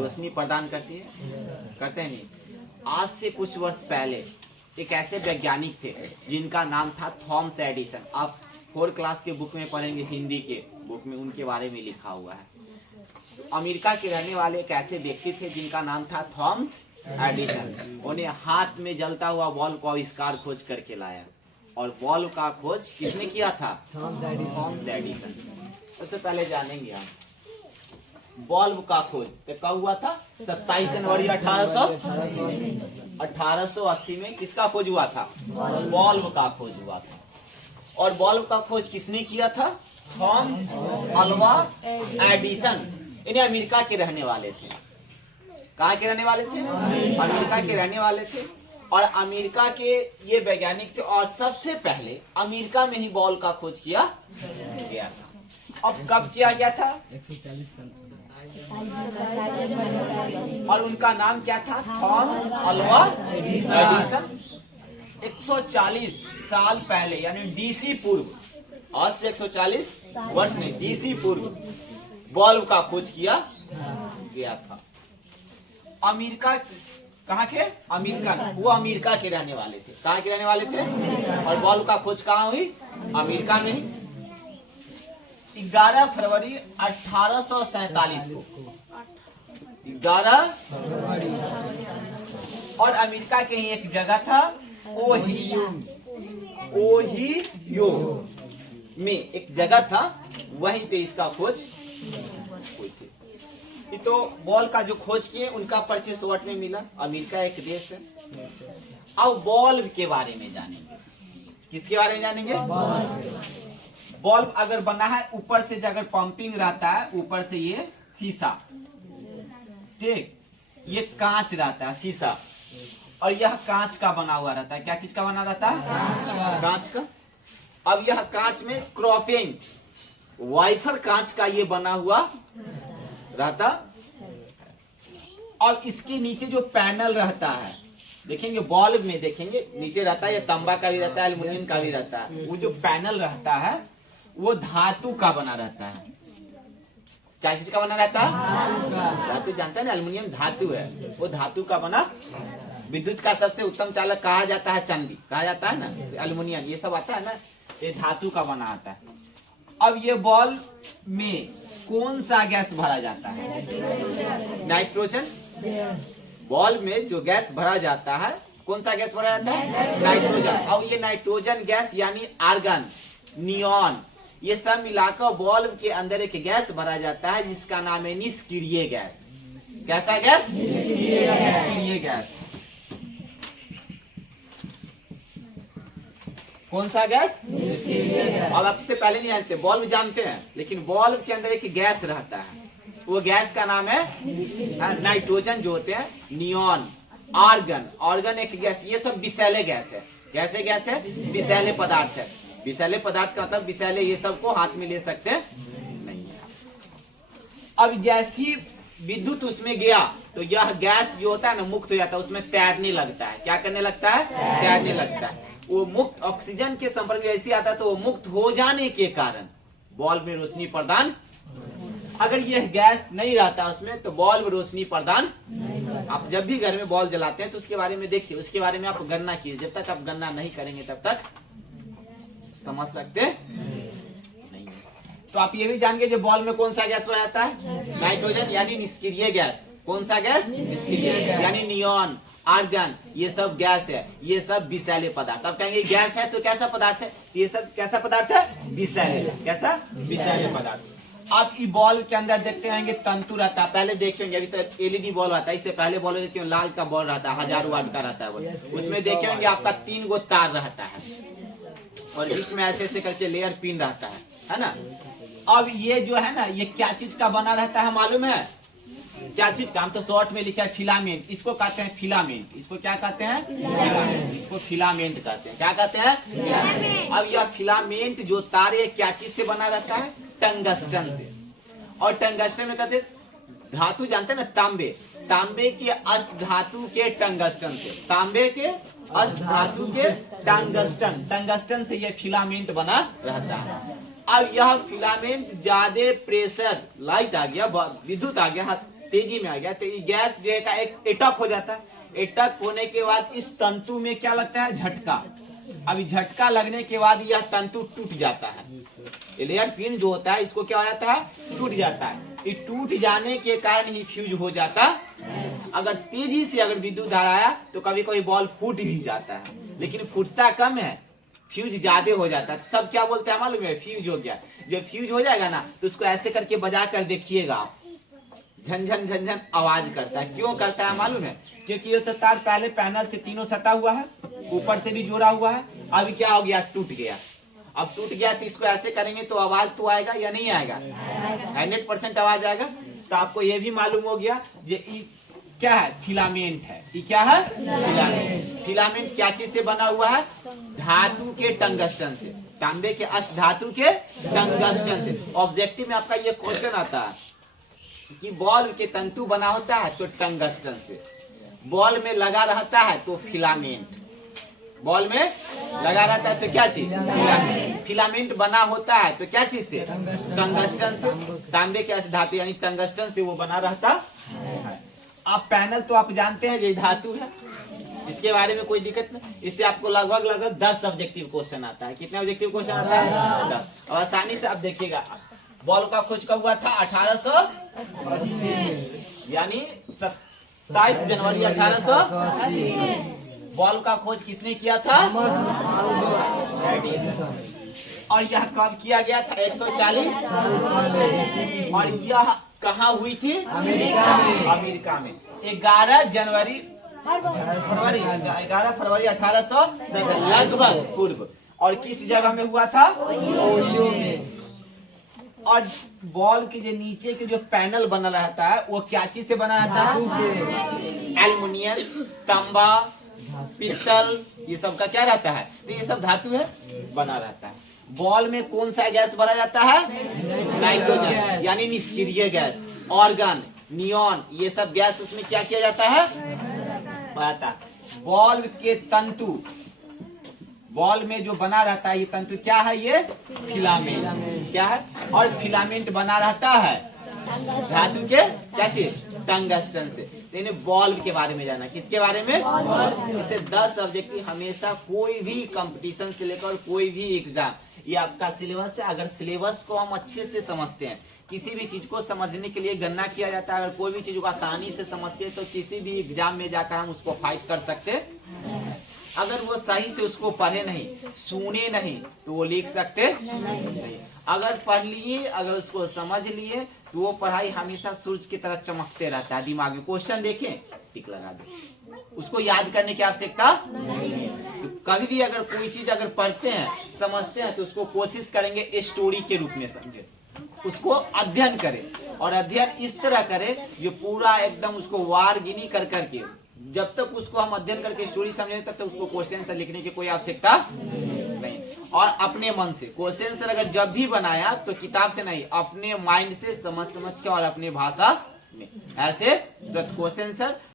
रोशनी प्रदान करती है, करते हैं नहीं। आज से कुछ वर्ष पहले एक ऐसे वैज्ञानिक थे जिनका नाम था थॉमस एडिसन। आप 4 क्लास के बुक में पढ़ेंगे, हिंदी के बुक में उनके बारे में लिखा हुआ है। तो अमेरिका के रहने वाले एक ऐसे व्यक्ति थे जिनका नाम था थॉमस एडिसन। उन्हें हाथ में जलता हुआ बल्ब को आविष्कार खोज करके लाया, और बल्ब का खोज किसने किया था? Thomas Edison. सबसे पहले जानेंगे हम बल्ब का खोज तो कब हुआ था? 27 जनवरी 1880 में किसका खोज हुआ था? बल्ब का खोज हुआ था। और बल्ब का खोज किसने किया था? Thomas Alva Edison. इन्हें अमेरिका के रहने वाले थे। कहाँ के रहने वाले थे? अमेरिका के रहने वाले थे। और अमेरिका के ये वैज्ञानिक थे, और सबसे पहले अमेरिका में ही बल्ब का खोज किया गया था। अब कब किया गया था? 140 साल। और उनका नाम क्या था? Thomas Alva Edison. 140 साल पहले, यानी डीसी पूर्व, आज से 140 वर्ष में डीसी पूर्व बल्ब का खोज किया गया था। अमेरिका, कहाँ के? अमेरिका। वो अमेरिका के रहने वाले थे। कहाँ के रहने वाले थे? और बल्ब का खोज कहाँ हुई? अमेरिका में ही। 11 फरवरी 1847 को 11 और अमेरिका के ही एक जगह था ओहियो में एक जगह था, वहीं पे इसका खोज हुई थी। तो बॉल का जो खोज किए उनका परिचय शॉर्ट में मिला। अमेरिका एक देश है। अब बॉल्ब के बारे में जानेंगे। किसके बारे में जानेंगे? बल्ब अगर बना है, ऊपर से अगर पंपिंग रहता है, ऊपर से ये शीशा, ठीक, ये कांच रहता है, शीशा, और यह कांच का बना हुआ रहता है। क्या चीज का बना रहता है? कांच का। अब यह कांच में क्रॉपिंग वाइफर कांच का ये बना हुआ रहता। और इसके नीचे जो पैनल रहता है, देखेंगे बल्ब में, देखेंगे नीचे रहता है, ये तांबा का भी रहता है, एल्युमिनियम का भी रहता है। वो जो पैनल रहता है वो धातु का बना रहता है। क्या चीज का बना रहता है? धातु। जानता है ना, एल्युमिनियम धातु है, वो धातु का बना। विद्युत का सबसे उत्तम चालक कहा जाता है चांदी, कहा जाता है ना, एल्युमिनियम, ये सब आता है ना, ये धातु का बना आता है। अब ये बल्ब में कौन सा गैस भरा जाता है? नाइट्रोजन। बल्ब में जो गैस भरा जाता है, कौन सा गैस भरा जाता है? नाइट्रोजन। अब ये नाइट्रोजन गैस यानी आर्गन, नियॉन, ये सब मिलाकर बल्ब के अंदर एक गैस भरा जाता है जिसका नाम है निष्क्रिय गैस। कैसा गैस? निष्क्रिय गैस। कौन सा गैस? अब आप इससे पहले नहीं जानते, बल्ब जानते हैं, लेकिन बल्ब के अंदर एक गैस रहता है, वो गैस का नाम है नाइट्रोजन जो होते हैं, नियॉन, आर्गन, आर्गन एक गैस। ये सब विषैले गैस है। कैसे गैस है? विषैले पदार्थ है। विषैले पदार्थ का मतलब विषैले, ये सबको हाथ में ले सकते नहीं है। अब जैसी विद्युत उसमें गया तो यह गैस जो होता है ना, मुक्त हो जाता है, उसमें तैरने लगता है। क्या करने लगता है? तैरने लगता है। वो मुक्त ऑक्सीजन के संपर्क में ऐसे आता है, तो वो मुक्त हो जाने के कारण बल्ब में रोशनी प्रदान। अगर यह गैस नहीं रहता उसमें तो बल्ब रोशनी प्रदान। आप जब भी घर में बल्ब जलाते हैं तो उसके बारे में देखिए, उसके बारे में आप गणना कीजिए। जब तक आप गणना नहीं करेंगे तब तक समझ सकते नहीं। तो आप ये भी जानेंगे जो बल्ब में कौन सा गैस भरा जाता है? नाइट्रोजन यानी निष्क्रिय गैस। कौन सा गैस? निष्क्रिय यानी नियॉन, आर्गन, ये सब गैस है, ये सब विषैले पदार्थ। अब कहेंगे गैस है तो कैसा पदार्थ है? ये सब कैसा पदार्थ है? विषैले। कैसा? विषैले पदार्थ। आप ये बल्ब के अंदर देखते रहेंगे तंतु रहता है। पहले देखे होंगे, अभी तो एलईडी बल्ब आता है, इससे पहले बल्ब देखते हो लाल का बल्ब रहता है, 1000 वाट का रहता है। उसमें देखे होंगे आपका 3 गो तार रहता है, और बीच में ऐसे ऐसे करके लेयर पिन रहता है ना। अब ये जो है ना, ये क्या चीज का बना रहता है मालूम है? क्या चीज का? हम तो शॉर्ट में लिखा है फिलामेंट। इसको कहते हैं फिलामेंट। इसको क्या कहते हैं? फिलामेंट। इसको फिलामेंट कहते हैं। क्या कहते हैं? फिलामेंट। अब यह फिलामेंट जो तारे क्या चीज से बना रहता है? टंगस्टन से। और टंगस्टन में कहते धातु, जानते हैं ना, तांबे, तांबे के अष्ट धातु के टंगस्टन से, तांबे के अष्ट धातु के टंगस्टन, टंगस्टन से यह फिलामेंट बना रहता है। अब यह फिलामेंट ज्यादा प्रेशर, लाइट आ गया, विद्युत आ गया, तेजी में आ गया तो ये गैस जो है का एक एटक हो जाता है। एटक होने के बाद इस तंतु में क्या लगता है, झटका। अभी झटका लगने के बाद यह तंतु टूट जाता है। एयर पिन जो होता है इसको क्या हो जाता है, टूट जाता है। ये टूट जाने के कारण ही फ्यूज हो जाता है। अगर तेजी से अगर विद्युत धारा आया तो कभी कभी बॉल फूट भी जाता है, लेकिन फूटता कम है, फ्यूज ज्यादा हो जाता है। सब क्या बोलते हैं मालूम है, फ्यूज हो गया। जब फ्यूज हो जाएगा ना तो उसको ऐसे करके बजा कर देखिएगा आप, झनझन झनझन आवाज करता है। क्यों करता है मालूम है, क्योंकि ये तो तार पहले पैनल से तीनों सटा हुआ है, ऊपर से भी जोड़ा हुआ है। अभी क्या हो गया, टूट गया। अब टूट गया तो इसको ऐसे करेंगे तो आवाज तो आएगा या नहीं आएगा, 100% आवाज आएगा। तो आपको ये भी मालूम हो गया ये क्या है, फिलामेंट है। ये क्या है, फिलामेंट। फिलामेंट क्या चीज से बना हुआ है, धातु के टंगस्टन से, तांबे के अष्ट धातु के टंगस्टन से। ऑब्जेक्टिव में आपका ये क्वेश्चन आता है कि बॉल के तंतु बना होता है तो टंगस्टन से, बॉल में लगा रहता है तो फिलामेंट, बॉल में लगा रहता है तो क्या चीज, फिलामेंट। फिलामेंट बना होता है तो क्या चीज से, टंगस्टन से, तांबे के अष्ट धातु यानी टंगस्टन से वो बना रहता है। आप पैनल तो आप जानते हैं ये धातु है, इसके बारे में कोई दिक्कत नहीं। इससे आपको लगभग 10 ऑब्जेक्टिव क्वेश्चन आता है। कितने ऑब्जेक्टिव क्वेश्चन आता है, 10। और आसानी से आप देखिएगा, बॉल का खोज कब हुआ था, 1880 यानी 27 जनवरी 1880। बॉल का खोज किसने किया था, और यह कब किया गया था, 140। और यह कहाँ हुई थी, अमेरिका में 11 फरवरी 1800 लगभग पूर्व। और किस जगह में हुआ था, और बॉल के जो नीचे के जो पैनल बना रहता है वो क्या चीज से बना रहता है, एल्युमिनियम, तांबा, पित्तल, ये सब का क्या रहता है, तो ये सब धातु है बना रहता है। बॉल में कौन सा गैस भरा जाता है, नाइट्रोजन यानी निष्क्रिय गैस, ऑर्गन, नियॉन, ये सब गैस उसमें क्या किया जाता है, बताता। बॉल के तंतु, बॉल में जो बना रहता है ये तंतु क्या है, ये फिलामेंट क्या है। और फिलामेंट बना रहता है धातु के क्या चीज, टंगस्टन से। यानी बॉल्व के बारे में जाना, किसके बारे में, इससे 10 ऑब्जेक्टिव हमेशा कोई भी कंपटीशन से लेकर कोई भी एग्जाम, ये आपका सिलेबस है। अगर सिलेबस को हम अच्छे से समझते हैं, किसी भी चीज को समझने के लिए गणना किया जाता है। अगर कोई भी चीज को आसानी से समझते हैं तो किसी भी एग्जाम में जाकर हम उसको फाइट कर सकते हैं। अगर वो सही से उसको पढ़े नहीं, सुने नहीं, तो वो लिख सकते नहीं। अगर पढ़ लिए, अगर उसको समझ लिए, तो वो पढ़ाई हमेशा सूरज की तरह चमकते रहता है दिमाग में। क्वेश्चन देखें, टिक लगा दे, उसको याद करने की आवश्यकता नहीं। तो कभी भी अगर कोई चीज अगर पढ़ते हैं, समझते हैं, तो उसको कोशिश करेंगे स्टोरी के रूप में समझे, उसको अध्ययन करें। और अध्ययन इस तरह करें जो पूरा एकदम उसको वारगिनी कर करके, जब तक उसको हम अध्ययन करके स्टोरी समझें तब तक उसको क्वेश्चन से लिखने की कोई आवश्यकता नहीं। और अपने मन से क्वेश्चन सर अगर जब भी बनाया तो किताब से नहीं, अपने माइंड से समझ के और अपने भाषा में ऐसे क्वेश्चन सर